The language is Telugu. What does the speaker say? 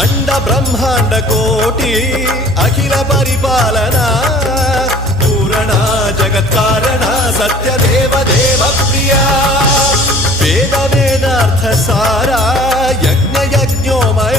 అండ బ్రహ్మాండ కోటి అఖిల పరిపాలన పూరణ జగత్కారణ సత్యదేవ దేవ ప్రియా వేద వేదార్థ సారా యజ్ఞ యజ్ఞోమయ